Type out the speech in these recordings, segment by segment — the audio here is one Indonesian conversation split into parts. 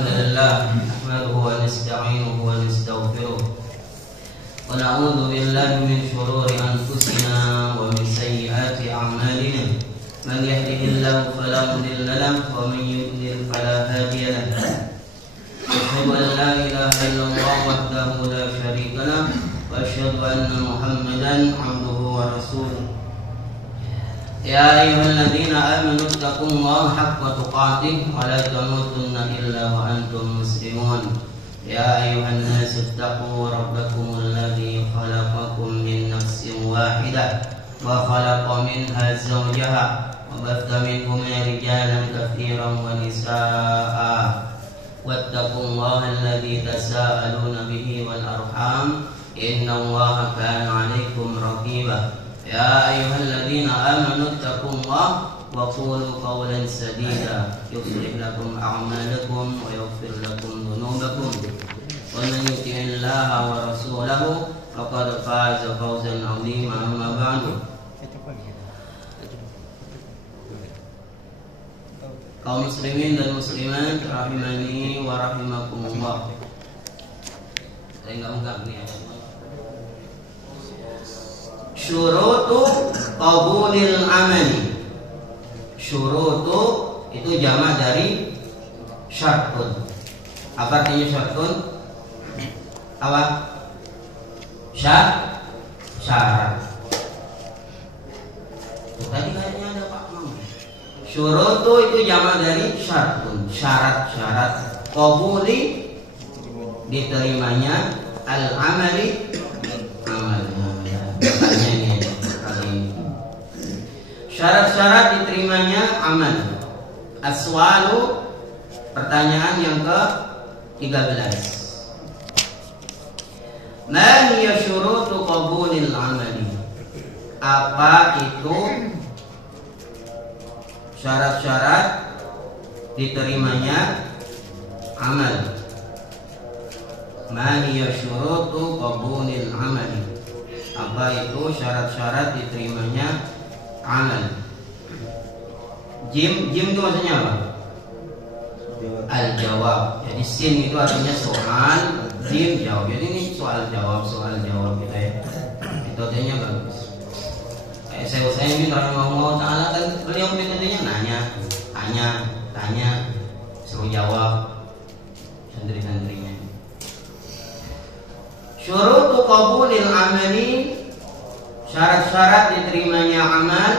الحمد لله نحمده ونستعينه ونستغفره ونعوذ بالله من شرور أنفسنا ومن سيئات أعمالنا من يهده الله فلا مضل له ومن يضلل فلا هادي له أشهد أن لا إله إلا الله وحده لا شريك له وأشهد أن محمدا عبده ورسوله يا أيها الذين آمنوا اتقوا الله حق تقاته ولا تموتن إلا وأنتم مسلمون يا أيها الناس اتقوا ربكم الذي خلقكم من نفس واحدة وخلق منها زوجها وبث منهما رجالا كثيرا ونساء واتقوا الله الذي تساءلون به والأرحام إن الله كان عليكم رقيبا يا أيها الذين آمنوا اتقوا الله وقولوا قولا سديدا يصلح لكم أعمالكم ويغفر لكم ذنوبكم ومن يطع الله ورسوله فقد فاز فوزا عظيما أما بعد kaum muslimin dan muslimat rahimani wa rahimakumullah. Saya enggak nih ada. Syurutu qabulil amali. Syurutu itu jamak dari syartun. Apa artinya syartun? Apa? Syarat. Tadi kayaknya ada Pak Mam. Syurutu itu jamak dari syartun. Syarat-syarat qabuli diterimanya al-amali amalnya. Syarat-syarat diterimanya amal. Aswalu, pertanyaan yang ke-13. Ma hiya syurutu qabulil amali? Apa itu syarat-syarat diterimanya amal? Ma hiya syurutu qabulil amali? Apa itu syarat-syarat diterimanya amal? Jim itu maksudnya apa? Al-jawab. Jadi sin itu artinya soal, jim jawab. Jadi ini soal jawab gitu ya. Itu artinya bagus. Saya ingin rahimahullah ta'ala kan beliau metodenya tanya, suruh jawab santri-santrinya. Syurutu qabulil amali, syarat-syarat diterimanya amal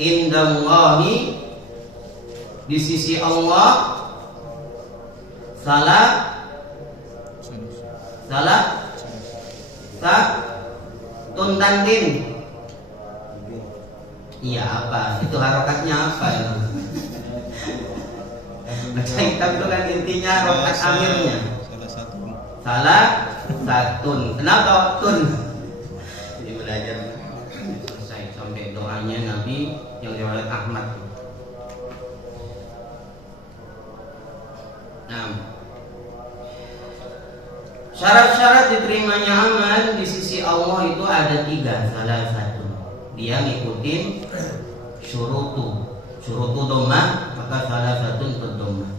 indallahi, di sisi Allah, salah tuntantin. Iya apa? Itu harokatnya apa ya? Baca kitab itu kan intinya harokat akhirnya. Salah satun. Kenapa tun? Jadi belajar selesai sampai doanya Nabi yang riwayat Ahmad. Nah, syarat-syarat diterimanya amal di sisi Allah itu ada 3. Salah satu, dia ngikutin syurutu dhammah, maka salah satu untuk dhammah.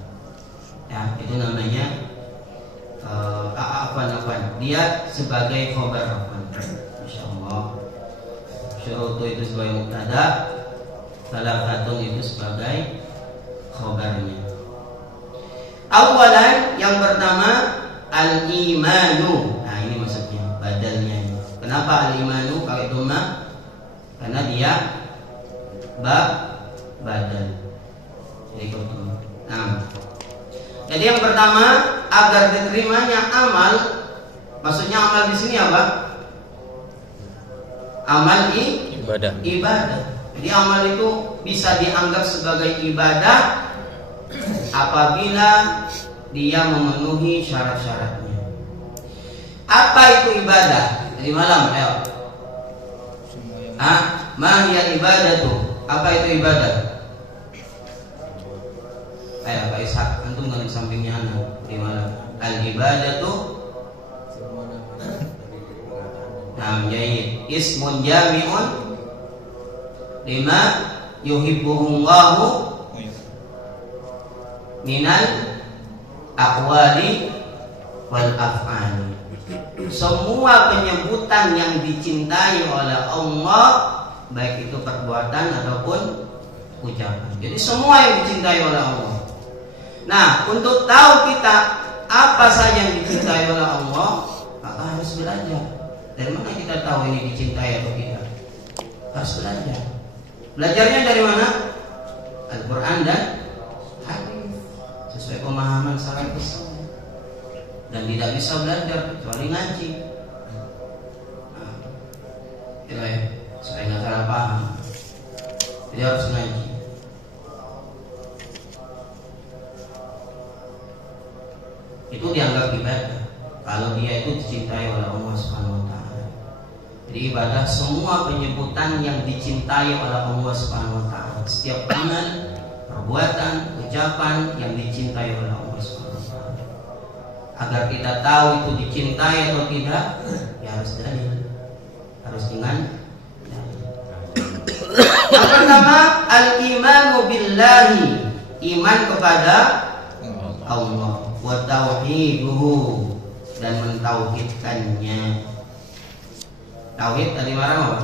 Ya, itu namanya apa? Dia sebagai khabar afan. Insyaallah. Syurutu itu sebagai mubtada, salah satu itu sebagai khabarnya. Awalan, yang pertama al-imanu. Nah, ini maksudnya badalnya. Kenapa al-imanu pakai dhammah? Karena dia badal. Jadi nah, jadi yang pertama, agar diterimanya amal, maksudnya amal di sini apa? Amal ibadah. Jadi amal itu bisa dianggap sebagai ibadah apabila dia memenuhi syarat-syaratnya. Apa itu ibadah? Jadi malam, ayo. Ma hiya ibadatu? Apa itu ibadah? Ayo Pak Ishak, antum kan di sampingnya anak. Di malam. Al-ibadatu jayyid. Ismun jami'un lima yuhibbuhullahu minal aqwali wal af'ali. Semua penyebutan yang dicintai oleh Allah, baik itu perbuatan ataupun ucapan. Jadi semua yang dicintai oleh Allah. Nah, untuk tahu kita apa saja yang dicintai oleh Allah, maka harus belajar. Dari mana kita tahu ini dicintai atau tidak? Harus belajar. Belajarnya dari mana? Al-Quran dan hadis, sesuai pemahaman salafus. Dan tidak bisa belajar kecuali ngaji. Nah, gitu ya, supaya nggak salah paham. Jadi harus ngaji. Itu dianggap ibadah kalau dia itu dicintai oleh Allah Subhanahu wa taala. Jadi ibadah semua penyebutan yang dicintai oleh Allah Subhanahu wa taala. Setiap amal, perbuatan, ucapan yang dicintai oleh Allah Subhanahu wa taala. Agar kita tahu itu dicintai atau tidak, ya harus dalil. Harus dengan dalil. Yang pertama, al-imanu billahi, iman kepada Allah, wa tauhiduhu, dan mentauhidkannya. Tauhid tadi mana apa?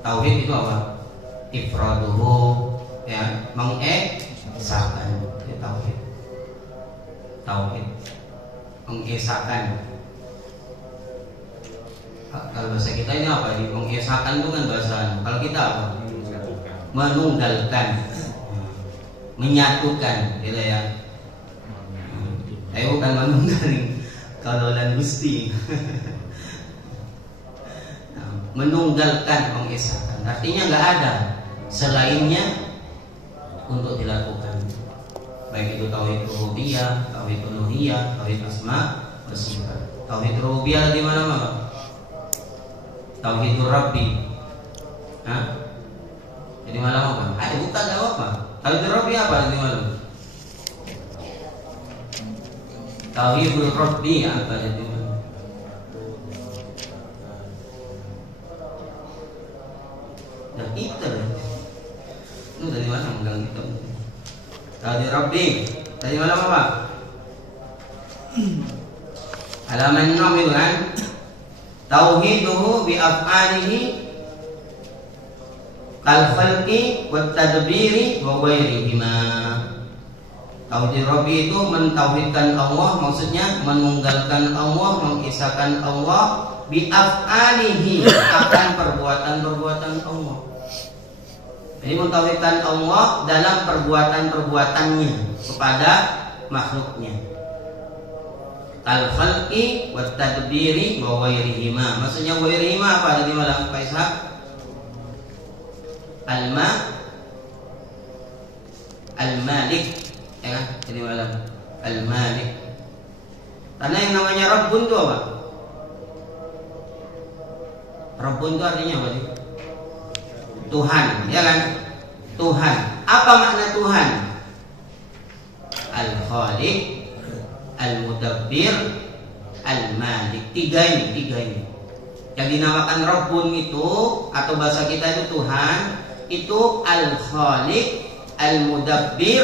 Tauhid itu apa? Ifraduhu, ya, mengesakan. Itu tauhid. Tauhid mengesakan. Kalau bahasa kita ini apa? Mengesakan itu kan bahasa. Kalau kita apa? Menunggalkan, menyatukan, gitu ya. Bukan menunggalin. Kalau dan gusti. Menunggalkan, mengesakan. Artinya nggak ada selainnya untuk dilakukan. Baik itu tauhid rububiyah, tauhid uluhiyah, tauhid asma wa sifat. Tauhid rububiyah di mana-mana. Tauhidur Rabbi. Jadi malam apa? Bukan apa. Tauhidur Rabbi apa di malam? Tauhidur Rabbi apa di malam? Dan itu dari mana megang itu? Tauhidur Rabbi. Dari malam apa? Halaman 6 itu kan? Tauhiduhu bi af'alihi kal khalqi wat tadbiri wa ghairihima. Tauhid Rabbi itu mentauhidkan Allah, maksudnya menunggalkan Allah, mengisahkan Allah bi af'alihi, akan perbuatan-perbuatan Allah. Jadi mentauhidkan Allah dalam perbuatan-perbuatannya kepada makhluknya. Al-khalqi wa tadbiri wa ghairihima. Maksudnya ghairihima apa tadi malam Pak Ishaq? Al-Malik, ya kan? Tadi malam Al-Malik. Karena yang namanya Rabbun itu apa? Rabbun itu artinya apa sih? Tuhan, ya kan? Tuhan. Apa makna Tuhan? Al-Khaliq, Al-Mudabbir, Al-Malik. Tiga ini. Yang dinamakan Rabbun itu, atau bahasa kita itu Tuhan, itu Al-Khaliq, Al-Mudabbir,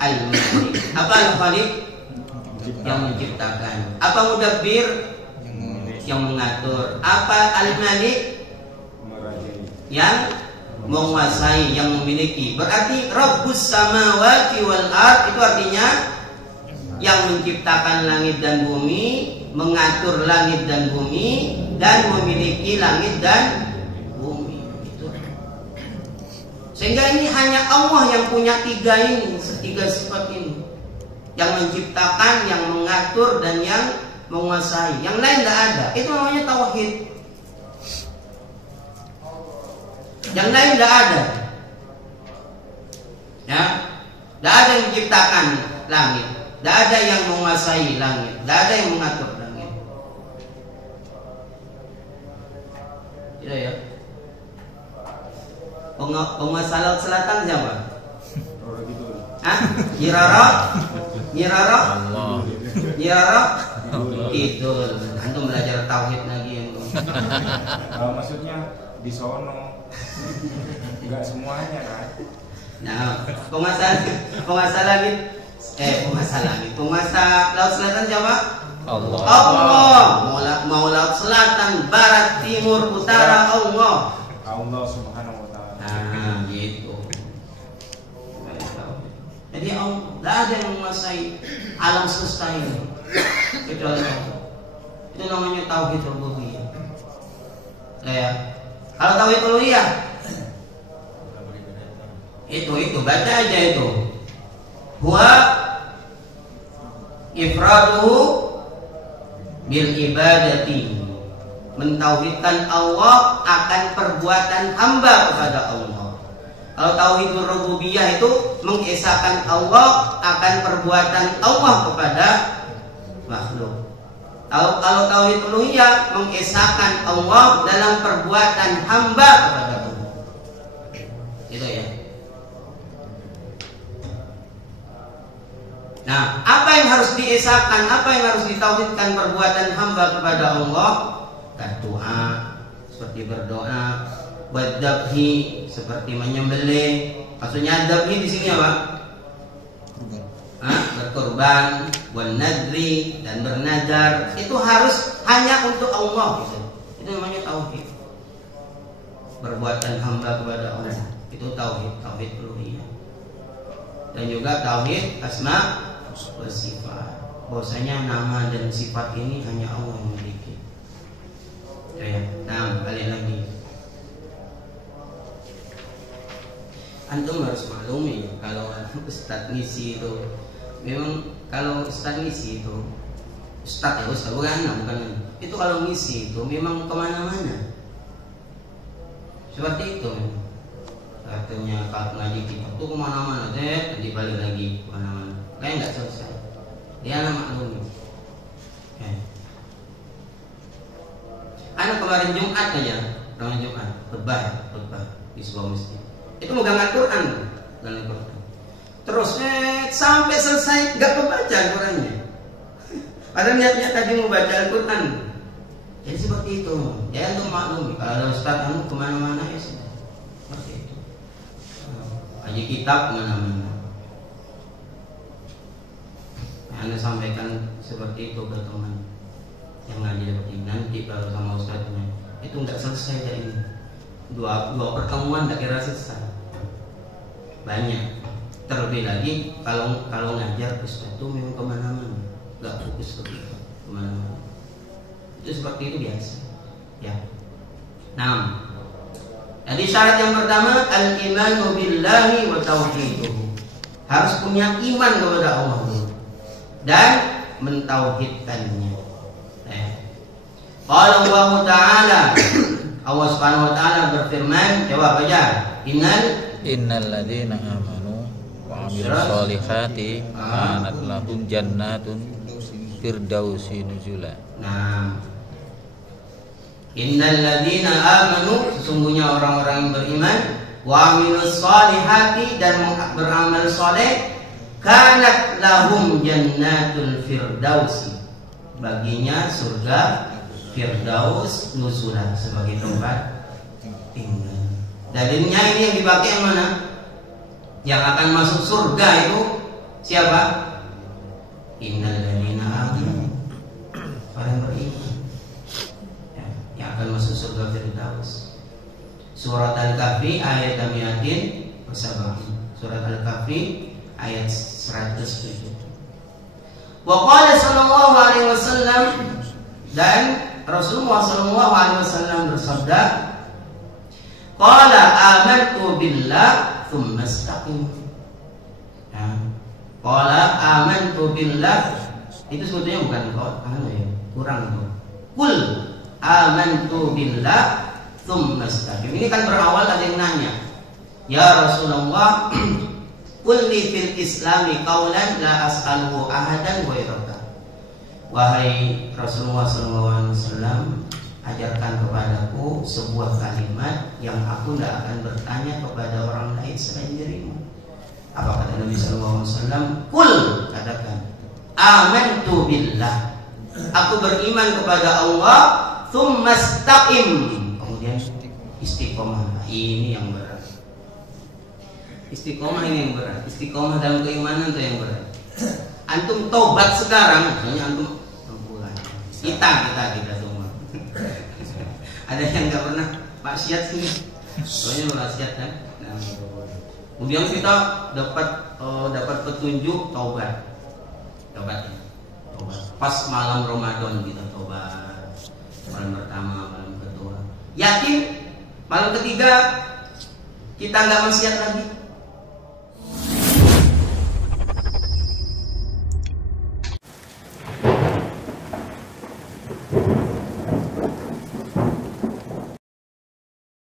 Al-Malik. Apa Al-Khaliq? Yang menciptakan. Apa Mudabbir? Yang mengatur. Apa Al-Malik? Yang menguasai, yang memiliki. Berarti Rabbus samawati wal ard itu artinya yang menciptakan langit dan bumi, mengatur langit dan bumi, dan memiliki langit dan bumi. Itu. Sehingga ini hanya Allah yang punya tiga sifat ini. Yang menciptakan, yang mengatur, dan yang menguasai. Yang lain tidak ada. Itu namanya tauhid. Yang lain tidak ada. Ya, tidak ada yang menciptakan langit. Tidak ada yang menguasai langit. Tidak ada yang mengatur langit. Tidak ya. Penguasa laut selatan siapa? Nyiroro? Kidul. Antum belajar tauhid lagi yang. Maksudnya di sono. Enggak semuanya kan. Nah, penguasa langit Penguasa langit, penguasa laut selatan siapa? Allah. Allah. Mau laut selatan, barat, timur, utara, Allah. Allah Subhanahu wa taala. Nah, gitu. Jadi Allah, tidak ada yang menguasai alam semesta ini kecuali Allah. Itu namanya tauhid rububiyah. Kalau tauhid uluhiyah, itu baca aja itu. Huwa ifraduhu bil ibadati, mentauhidkan Allah akan perbuatan hamba kepada Allah. Kalau tauhid rububiyah itu mengesahkan Allah akan perbuatan Allah kepada makhluk. Kalau tauhid uluhiyah mengesahkan Allah dalam perbuatan hamba kepada Allah. Gitu ya. Nah, apa yang harus diesahkan, apa yang harus ditauhidkan perbuatan hamba kepada Allah? Doa, seperti berdoa, wadabhi, seperti menyembelih. Maksudnya adabhi di sini apa? Berkorban, wanadri, dan bernadar. Itu harus hanya untuk Allah. Gitu. Itu namanya tauhid. Perbuatan hamba kepada Allah. Itu tauhid uluhiyah. Dan juga tauhid asma wa sifat. Bahwasanya nama dan sifat ini hanya Allah yang memiliki. Ya. Nah, balik lagi. Antum harus maklumi kalau Ustadz ngisi itu, memang kalau Ustadz ngisi itu, Ustadz bukan itu kalau ngisi itu memang kemana-mana. Seperti itu. Katanya kalau ngaji kita tuh kemana-mana, nanti balik lagi kemana-mana. Kayak nggak selesai. Dia anak maklumi. Anak kemarin Jumat aja, kemarin Jumat, khutbah di sebuah masjid. Itu megang Al-Quran, terus sampai selesai nggak membaca Al-Qurannya. Padahal niatnya tadi mau baca Al-Quran. Jadi seperti itu. Ya untuk maklum. Kalau Ustaz kamu kemana-mana ya sudah. Seperti itu. Aja kitab kemana-mana. Anda sampaikan seperti itu ke teman yang ngaji seperti ini. Nanti kalau sama Ustaznya itu nggak selesai kayak ini. Dua pertemuan tak kira selesai. Banyak. Terlebih lagi kalau ngajar Ustaz itu memang kemana-mana, nggak fokus ke kemana-mana. Itu seperti itu biasa. Ya. Nah, jadi syarat yang pertama al-imanu billahi wa tauhiduhu. Harus punya iman kepada Allah dan mentauhidkannya. Qala Allah Ta'ala, Allah Subhanahu wa taala berfirman, jawab aja. Innal ladzina amanu wa 'amilus solihati kanat lahum jannatun firdausi nuzula. Nah, innal ladzina amanu, sesungguhnya orang-orang yang beriman, wa 'amilus solihati, dan beramal soleh, kanat lahum jannatul firdausi, baginya surga Firdaus nuzula, sebagai tempat tinggal. Dalilnya ini yang dipakai yang mana? Yang akan masuk surga itu siapa? Innal ladzina amanu, orang beriman, ya, yang akan masuk surga Firdaus. Surat Al-Kahfi ayat 107. Surat Al-Kahfi ayat 107. Wa qala sallallahu alaihi wasallam, dan Rasulullah sallallahu alaihi wasallam bersabda, qala amantu billah tsumma istaqim. Qala amantu billah itu sebetulnya bukan kurang itu. Qul amantu billah tsumma istaqim. Ini kan berawal ada yang nanya, ya Rasulullah, qul li fil islami qaulan la as'aluhu ahadan ghairaka. Wahai Rasulullah SAW, ajarkan kepadaku sebuah kalimat yang aku tidak akan bertanya kepada orang lain selain dirimu. Apa kata Nabi SAW? Qul, katakan, amantu billah, aku beriman kepada Allah, tsumma istaqim, kemudian istiqomah. Ini yang berat. Istiqomah ini yang berat. Istiqomah dalam keimanan itu yang berat. Antum tobat sekarang, misalnya antum kita semua. Ada yang nggak pernah maksiat sini, soalnya maksiat kan. Nah, kemudian kita dapat petunjuk tobat. Pas malam Ramadan kita tobat. Malam pertama, malam kedua. Yakin malam ketiga kita nggak maksiat lagi.